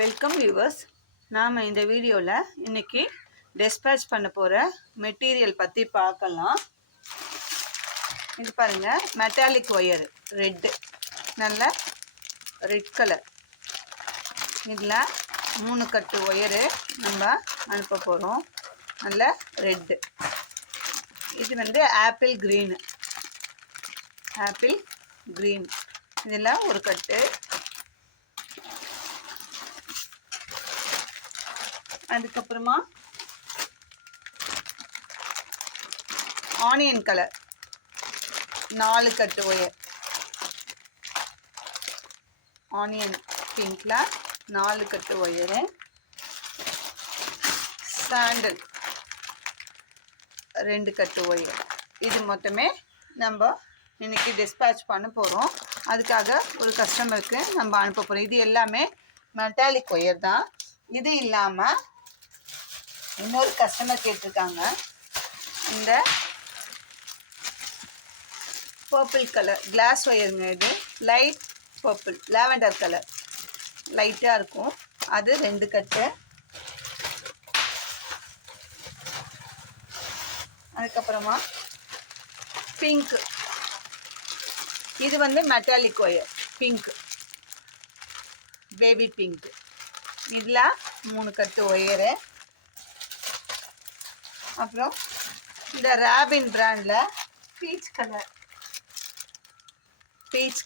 Welcome viewers. நாம் இந்த வீடியோவில் இன்றைக்கி டிஸ்பேச் பண்ண போகிற மெட்டீரியல் பற்றி பார்க்கலாம். இது பாருங்கள், மெட்டாலிக் ஒயர் ரெட்டு, நல்ல ரெட் கலர். இதில் 3 கட்டு ஒயரு நம்ம அனுப்ப போகிறோம். நல்ல ரெட்டு. இது வந்து ஆப்பிள் க்ரீன். இதில் ஒரு கட்டு. அதுக்கப்புறமா ஆனியன் கலர் 4 கட்டு ஒயர். ஆனியன் பிங்க்ல 4 கட்டு ஒயரு. சாண்டல் 2 கட்டு ஒயர். இது மொத்தமே நம்ம இன்னைக்கு டிஸ்பேச் பண்ண போகிறோம். அதுக்காக ஒரு கஸ்டமருக்கு நம்ம அனுப்ப போகிறோம். இது எல்லாமே மெட்டாலிக் ஒயர் தான். இது இல்லாமல் இன்னொரு கஸ்டமர் கேட்டிருக்காங்க, இந்த பர்பிள் கலர் கிளாஸ் ஒயருங்க. இது லைட் பர்பிள், லாவெண்டர் கலர், லைட்டாக இருக்கும். அது 2 கட்டு. அதுக்கப்புறமா பிங்க், இது வந்து metallic wire pink, baby pink. இதில் 3 கட்டு ஒயரு. அப்புறம் இந்த ராபின் பிராண்டில் பீச்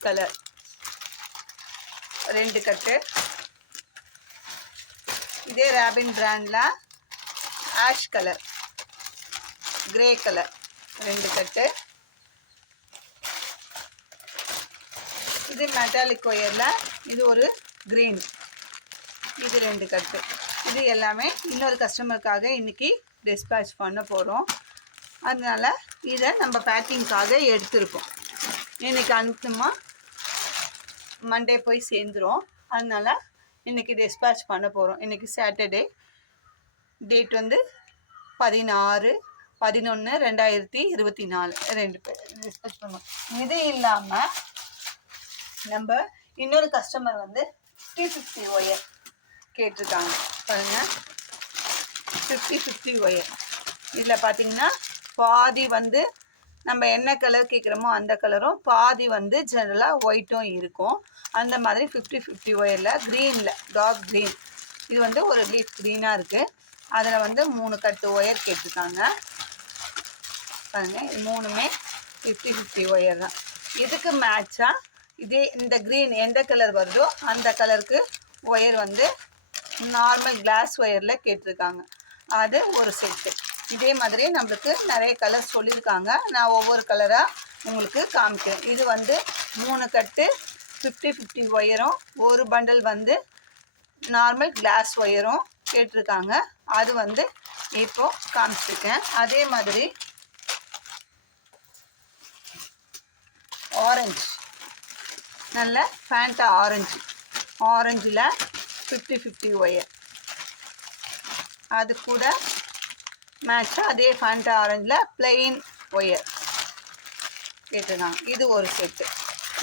கலர் 2 கட்டு. இதே ராபின் பிராண்டில் ஆஷ் கலர், கிரே கலர் 2 கட்டு. இது மெட்டாலிக் ஒயரில் இது ஒரு க்ரீன், இது 2 கட்டு. இது எல்லாமே இன்னொரு கஸ்டமருக்காக இன்றைக்கி டிஸ்பேச் பண்ண போகிறோம். அதனால் இதை நம்ம பேக்கிங்காக எடுத்துருக்கோம். இன்றைக்கி அனுப்புமா மண்டே போய் சேர்ந்துடும். அதனால் இன்றைக்கி டிஸ்பேச் பண்ண போகிறோம். இன்றைக்கி சாட்டர்டே, டேட் வந்து 16/11/2024 2 பேர் டிஸ்பேச் பண்ணுவோம். இது இல்லாமல் நம்ம இன்னொரு கஸ்டமர் வந்து 50 ஒயர் கேட்டிருக்காங்க. பாருங்கள், 50 ஒயர். இதில் பார்த்திங்கன்னா பாதி வந்து நம்ம என்ன கலர் கேட்குறோமோ அந்த கலரும், பாதி வந்து ஜெனரலாக ஒயிட்டும் இருக்கும். அந்த மாதிரி 50 ஒயரில் க்ரீனில் டார்க் க்ரீன், இது வந்து ஒரு லீஃப் க்ரீனாக இருக்குது. அதில் வந்து 3 கட்டு ஒயர் கேட்டிருக்காங்க. பாருங்கள், 3மே 50 ஒயர் தான். இதுக்கு மேட்சாக இதே இந்த க்ரீன் எந்த கலர் வருதோ அந்த கலருக்கு ஒயர் வந்து நார்மல் கிளாஸ் ஒயரில் கேட்டிருக்காங்க. அது ஒரு செட்டு. இதே மாதிரி நம்மளுக்கு நிறைய கலர் சொல்லியிருக்காங்க. நான் ஒவ்வொரு கலராக உங்களுக்கு காமிக்கிறேன். இது வந்து 3 கட்டு 50 ஒயரும், ஒரு பண்டல் வந்து நார்மல் கிளாஸ் ஒயரும் கேட்டிருக்காங்க. அது வந்து இப்போது காமிச்சிருக்கேன். அதே மாதிரி ஆரஞ்சு, நல்ல ஃபேண்டா ஆரஞ்சில் 50 ஒயர். அது கூட மேட்சாக அதே ஃபேண்டா ஆரஞ்சில் பிளெயின் ஒயர் கேட்டுருக்காங்க. இது ஒரு செட்டு.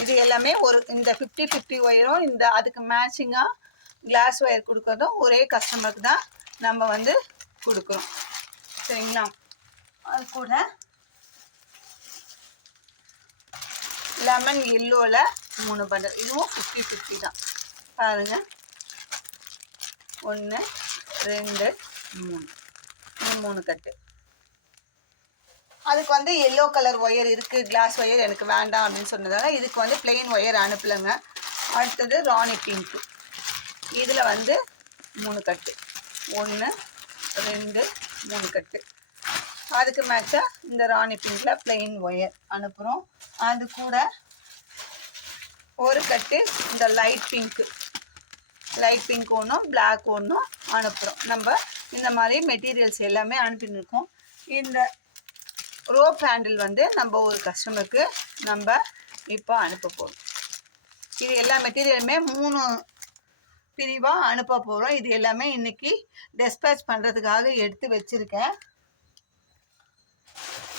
இது எல்லாமே ஒரு இந்த 50 ஒயரும் இந்த அதுக்கு மேட்சிங்காக கிளாஸ் ஒயர் கொடுக்குறதும் ஒரே கஸ்டமருக்கு தான் நம்ம வந்து கொடுக்குறோம். சரிங்களா? அது கூட லெமன் எல்லோவில் 3 பண்டல். இதுவும் 50 தான். பாருங்கள், 1 2 3 கட்டு. அதுக்கு வந்து எல்லோ கலர் ஒயர் இருக்குது, கிளாஸ் ஒயர் எனக்கு வேண்டாம் அப்படின்னு சொன்னதால இதுக்கு வந்து பிளெயின் ஒயர் அனுப்பலைங்க. அடுத்தது ராணி பிங்க்கு, இதில் வந்து 3 கட்டு. 1 2 3 கட்டு. அதுக்கு மேட்சாக இந்த ராணி பிங்க்கில் பிளெயின் ஒயர் அனுப்புகிறோம். அது கூட ஒரு கட்டு இந்த லைட் பிங்க் ஒன்றும் பிளாக் ஒன்றும் அனுப்புகிறோம். நம்ம இந்த மாதிரி மெட்டீரியல்ஸ் எல்லாமே அனுப்பியிருக்கோம். இந்த ரோப் ஹேண்டில் வந்து நம்ம ஒரு கஸ்டமருக்கு நம்ம இப்போ அனுப்ப போகிறோம். இது எல்லா மெட்டீரியலுமே 3 பிரிவாக அனுப்ப போகிறோம். இது எல்லாமே இன்றைக்கி டிஸ்பேச் பண்ணுறதுக்காக எடுத்து வச்சுருக்கேன்.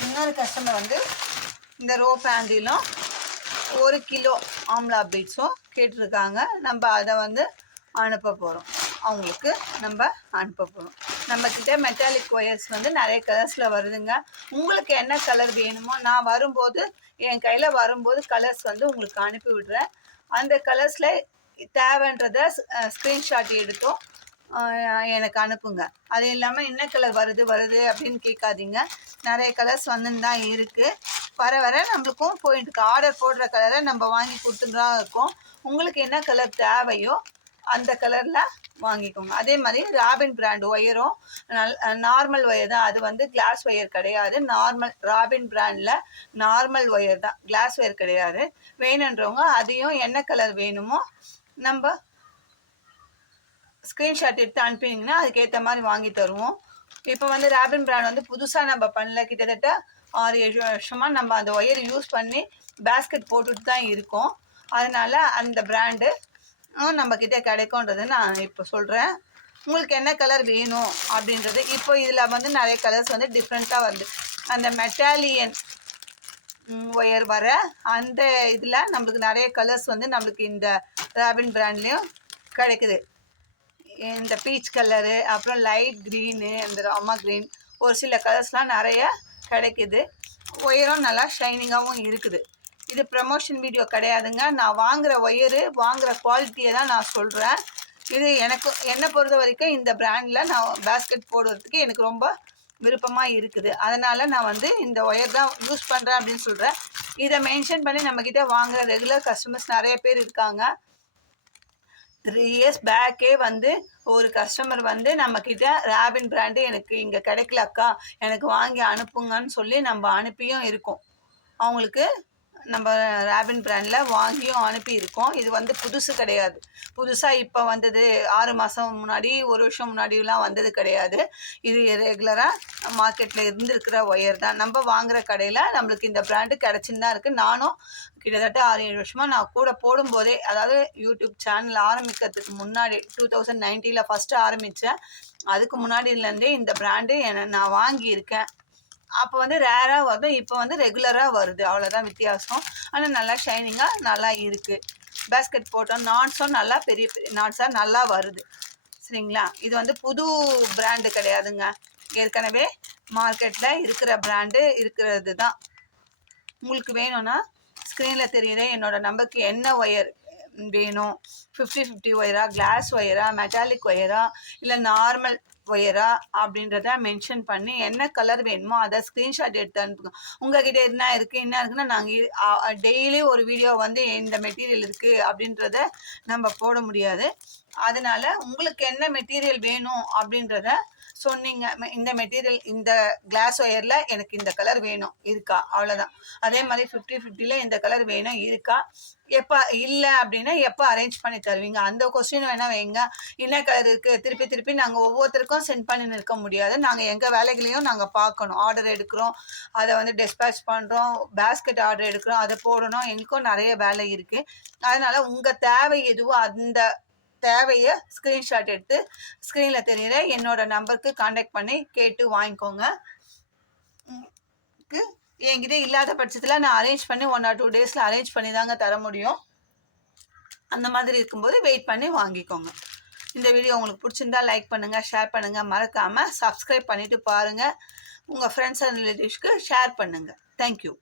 இன்னொரு கஸ்டமர் வந்து இந்த ரோப் ஹேண்டிலும் 1 கிலோ ஆம்லா பீட்ஸும் கேட்டிருக்காங்க. நம்ம அதை வந்து அனுப்ப போகிறோம். அவங்களுக்கு நம்ம அனுப்ப போகிறோம். நம்மக்கிட்ட மெட்டாலிக் ஒயர்ஸ் வந்து நிறைய கலர்ஸில் வருதுங்க. உங்களுக்கு என்ன கலர் வேணுமோ நான் வரும்போது என் கையில் வரும்போது கலர்ஸ் வந்து உங்களுக்கு அனுப்பி விடுறேன். அந்த கலர்ஸில் தேவைன்றதை ஸ்க்ரீன்ஷாட் எடுத்தோம் எனக்கு அனுப்புங்க. அது இல்லாமல் என்ன கலர் வருது அப்படின்னு கேட்காதீங்க. நிறைய கலர்ஸ் வந்துன்னு தான் இருக்குது. வர வர நம்மளுக்கும் போயிட்டுருக்கு. ஆர்டர் போடுற கலரை நம்ம வாங்கி கொடுத்துட்டு தான் இருக்கோம். உங்களுக்கு என்ன கலர் தேவையோ அந்த கலரில் வாங்கிக்கோங்க. அதே மாதிரி ராபின் பிராண்ட் ஒயரும் நார்மல் ஒயர் தான். அது வந்து கிளாஸ் ஒயர் கிடையாது. நார்மல் ராபின் பிராண்டில் நார்மல் ஒயர் தான், கிளாஸ் ஒயர் கிடையாது. வேணுன்றவங்க அதையும் என்ன கலர் வேணுமோ நம்ம ஸ்க்ரீன்ஷாட் எடுத்து அனுப்பினீங்கன்னா அதுக்கேற்ற மாதிரி வாங்கி தருவோம். இப்போ வந்து ராபின் பிராண்ட் வந்து புதுசாக நம்ம பண்ணல. கிட்டத்தட்ட 6-7 வருஷமாக நம்ம அந்த ஒயர் யூஸ் பண்ணி பேஸ்கெட் போட்டுட்டு தான் இருக்கோம். அதனால் அந்த பிராண்டு நம்மக்கிட்ட கிடைக்கும்ன்றது நான் இப்போ சொல்கிறேன். உங்களுக்கு என்ன கலர் வேணும் அப்படின்றது இப்போ இதில் வந்து நிறைய கலர்ஸ் வந்து டிஃப்ரெண்ட்டாக வருது. அந்த மெட்டாலியன் ஒயர் வர அந்த இதில் நம்மளுக்கு நிறைய கலர்ஸ் வந்து நம்மளுக்கு இந்த ராபின் பிராண்ட்லேயும் கிடைக்குது. இந்த பீச் கலரு, அப்புறம் லைட் க்ரீனு, இந்த ராமா க்ரீன், ஒரு சில கலர்ஸ்லாம் நிறைய கிடைக்குது. ஒயரும் நல்லா ஷைனிங்காகவும் இருக்குது. இது ப்ரமோஷன் வீடியோ கிடையாதுங்க. நான் வாங்குகிற ஒயரு வாங்குகிற குவாலிட்டியை தான் நான் சொல்கிறேன். இது என்னை பொறுத்த வரைக்கும் இந்த பிராண்டில் நான் பேஸ்கெட் போடுறதுக்கு எனக்கு ரொம்ப விருப்பமாக இருக்குது. அதனால் நான் வந்து இந்த ஒயர் தான் யூஸ் பண்ணுறேன் அப்படின்னு சொல்கிறேன். இதை மென்ஷன் பண்ணி நம்மக்கிட்ட வாங்குகிற ரெகுலர் கஸ்டமர்ஸ் நிறைய பேர் இருக்காங்க. 3 years பேக்கே வந்து ஒரு கஸ்டமர் வந்து நம்மக்கிட்ட ராபின் பிராண்டு எனக்கு இங்கே கிடைக்கல அக்கா, எனக்கு வாங்கி அனுப்புங்கன்னு சொல்லி நம்ம அனுப்பியும் இருக்கோம். அவங்களுக்கு நம்ம ராபின் பிராண்டில் வாங்கியும் அனுப்பியிருக்கோம். இது வந்து புதுசு கிடையாது. புதுசாக இப்போ வந்தது 6 மாதம் முன்னாடி 1 வருஷம் முன்னாடிலாம் வந்தது கிடையாது. இது ரெகுலராக மார்க்கெட்டில் இருந்துருக்கிற ஒயர் தான். நம்ம வாங்குகிற கடையில் நம்மளுக்கு இந்த பிராண்டு கிடச்சின்னு தான் இருக்குது. நானும் கிட்டத்தட்ட 6-7 வருஷமாக நான் கூட போடும்போதே, அதாவது யூடியூப் சேனல் ஆரம்பிக்கிறதுக்கு முன்னாடி 2019 ஃபஸ்ட்டு ஆரம்பித்தேன். அதுக்கு முன்னாடியிலேருந்தே இந்த பிராண்டு நான் வாங்கியிருக்கேன். அப்போ வந்து ரேராக வரும், இப்போ வந்து ரெகுலராக வருது. அவ்வளோதான் வித்தியாசம். ஆனால் நல்லா ஷைனிங்காக நல்லா இருக்குது. பேஸ்கெட் போட்டோம், நாட்ஸும் நல்லா பெரிய பெரிய நாட்ஸாக நல்லா வருது. சரிங்களா? இது வந்து புது பிராண்டு கிடையாதுங்க. ஏற்கனவே மார்க்கெட்டில் இருக்கிற பிராண்டு இருக்கிறது தான். உங்களுக்கு வேணும்னா ஸ்க்ரீனில் தெரியுற என்னோடய நம்பருக்கு என்ன ஒயர் வேணும், 50-50 ஒயரா, கிளாஸ் ஒயரா, மெட்டாலிக் ஒயரா, இல்லை நார்மல் ஒயரா அப்படின்றத மென்ஷன் பண்ணி என்ன கலர் வேணுமோ அதை ஸ்க்ரீன்ஷாட் எடுத்து அனுப்புங்க. உங்ககிட்ட என்ன இருக்குன்னா நாங்கள் டெய்லி ஒரு வீடியோ வந்து இந்த மெட்டீரியல் இருக்குது அப்படின்றத நம்ம போட முடியாது. அதனால உங்களுக்கு என்ன மெட்டீரியல் வேணும் அப்படின்றத சொன்னீங்க. இந்த மெட்டீரியல் இந்த கிளாஸ் ஒயரில் எனக்கு இந்த கலர் வேணும் இருக்கா, அவ்வளோதான். அதே மாதிரி 50-50 இந்த கலர் வேணும் இருக்கா, எப்போ இல்லை அப்படின்னா எப்போ அரேஞ்ச் பண்ணி தருவீங்க, அந்த கொஸ்டின் வேணால் வைங்க. என்ன கலர் இருக்குது திருப்பி நாங்கள் ஒவ்வொருத்தருக்கும் சென்ட் பண்ணி இருக்க முடியாது. நாங்கள் எங்கள் வேலைகளையும் நாங்கள் பார்க்கணும். ஆர்டர் எடுக்கிறோம், அதை வந்து டிஸ்பேச் பண்ணுறோம், பேஸ்கெட் ஆர்டர் எடுக்கிறோம், அதை போடணும். எங்களுக்கும் நிறைய வேலை இருக்குது. அதனால் உங்கள் தேவை எதுவோ அந்த தேவையை ஸ்க்ரீன்ஷாட் எடுத்து ஸ்க்ரீனில் தெரியுற என்னோட நம்பருக்கு காண்டாக்ட் பண்ணி கேட்டு வாங்கிக்கோங்க. என்கிட்ட இல்லாத பட்சத்தில் நான் அரேஞ்ச் பண்ணி 1 or 2 டேஸில் அரேஞ்ச் பண்ணி தாங்க தர முடியும். அந்த மாதிரி இருக்கும்போது வெயிட் பண்ணி வாங்கிக்கோங்க. இந்த வீடியோ உங்களுக்கு பிடிச்சிருந்தா லைக் பண்ணுங்கள், ஷேர் பண்ணுங்கள், மறக்காமல் சப்ஸ்கிரைப் பண்ணிவிட்டு பாருங்கள். உங்கள் ஃப்ரெண்ட்ஸ் அண்ட் ரிலேட்டிவ்ஸ்க்கு ஷேர் பண்ணுங்கள். தேங்க்யூ.